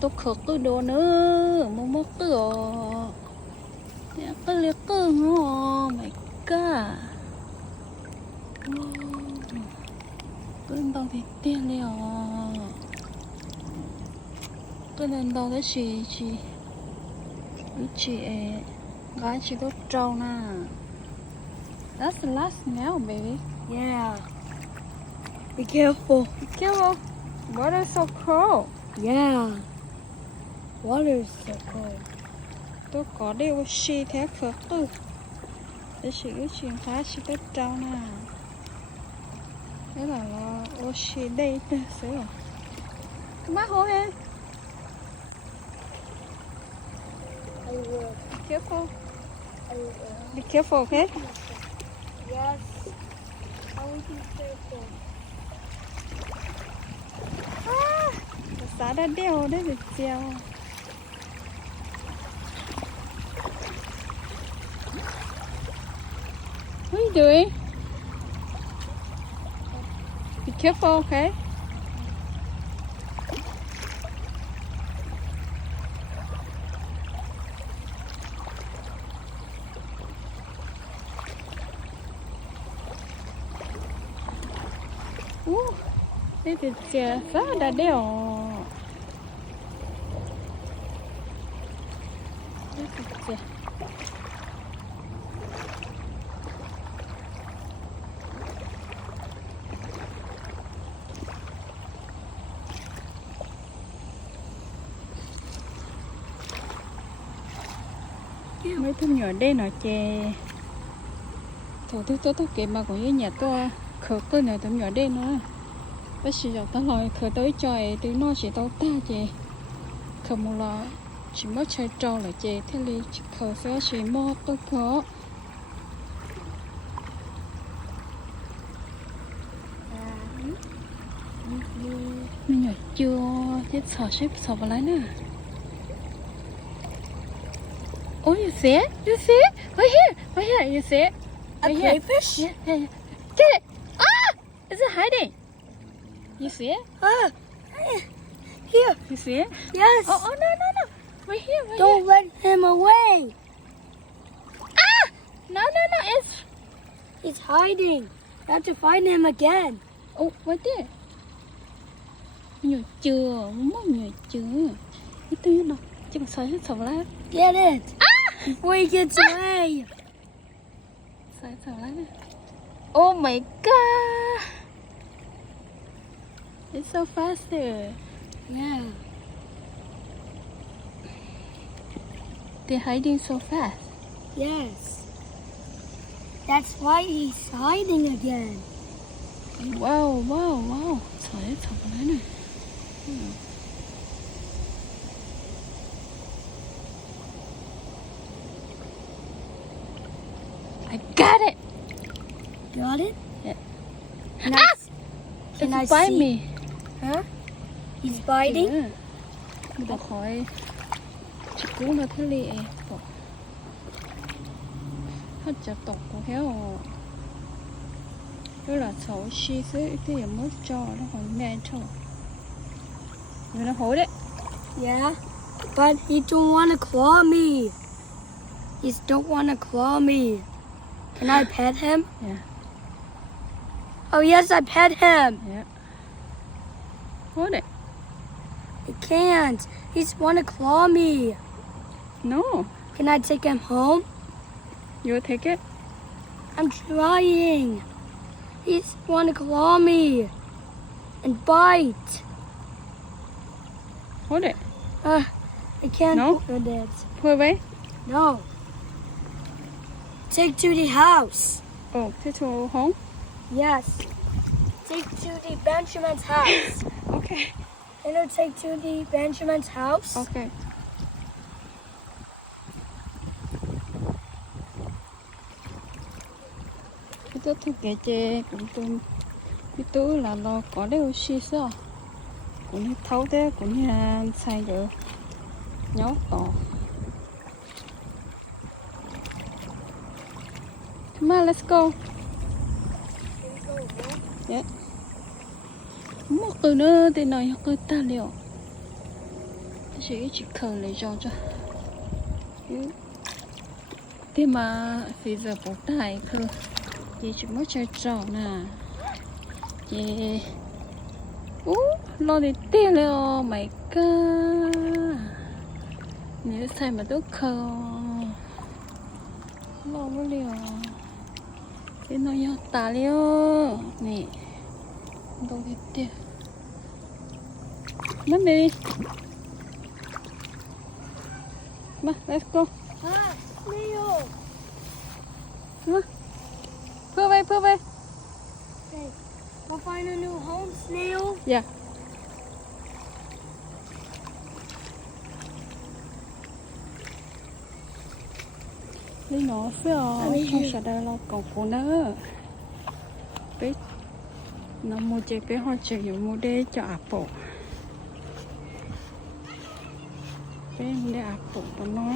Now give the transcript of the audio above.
tôi khờ cứ đồ nữa mua cứ cứ liệt cứ ngô mày cả bên đầu thì tiền liều bên đầu cái gì chị gái chị có trâu nè. That's the last nail, baby. Yeah. Be careful. Be careful. Water is so cold. Yeah. Water is so cold. Tôi có điều xì thế khờ tư. Để chị cái chuyện khá chị có trâu nè. Thế là ô xì đây nè, xíu rồi. Má hô em. I will. Be careful. I will. Be careful, okay? Yes. I will be careful. Xã đã đeo đấy để treo. What are you doing? Be careful, okay? Đây thì chè xã đã đeo. Đây thì chè. Mấy thứ nhỏ đây nó chè. Thôi tôi kể mà cũng như nhà tôi khờ tôi này tụi nhỏ đây nữa. Bác sĩ cho tao hỏi khờ tới chơi từ nó chỉ tao ta chè. Khờ một là chỉ mất chơi trâu là chè thế li khờ sẽ chỉ mua tôi có. Mình nhỏ chưa thế sợ vào lấy nè. Oh, you see it? You see it? Right here, you see it? A crayfish? Yeah. Get it! Ah! Is it hiding? You see it? Here. You see it? Yes. Oh, no. Right here, Don't let him away. Ah! No, He's hiding. You have to find him again. Oh, right there. Nhỏ chưa, nhỏ chưa. Cái thứ nó, chứ mà sợ lá. Get it. Before he gets away. Sợ lá nè. Oh my god! It's so fast there. Yeah. They're hiding so fast. Yes. That's why he's hiding again. Wow. Sợ lá nè. I got it. Got it? Yeah. Can I It's bite see? me. Huh? He's biting? Yeah. Mình đọc hỏi chị cú nó thế li hết chả tộc của héo đó là xấu xí xứ cái gì mới cho nó còn mẹ cho người nó hối đấy. Yeah. But he don't want to claw me. He don't want to claw me. Can I pet him? Yeah. Oh yes, I pet him. Yeah. Hối đấy. I can't. He's want to claw me. No. Can I take him home? You take it. I'm trying. He's want to claw me and bite. Hối đấy. I can't No? with it. Put away. No. Take to the house. Oh, thế to home. Yes. Take to the Benjamin's house. Okay. And I'll take to the Benjamin's house. Okay. Cái tôi thuộc cái chè cũng tôi cái tôi là lo có đều xí sao cũng như thấu thế cũng như là xài được nhóc to. Come on, let's go. Yeah. Một từ nữa thì nói cứ ta liệu. chỉ khờ lấy cho thế mà bây giờ bố đại khờ chị chỉ mới chơi trò nè chị lo đi tiền rồi mày cơ nếu sai mà tốt khờ lo mới liều cái nó nhớ tà liều nè đâu đi tiền Come baby. Come on, let's go. Ah, snail. Come on. Put away, put away. Okay, we'll find a new home, snail. Yeah. Lấy nó phải không sợ đây là cậu phụ nữ. Biết nó mua chơi biết họ chơi nhiều mua để cho Apple. Biết để Apple của nó.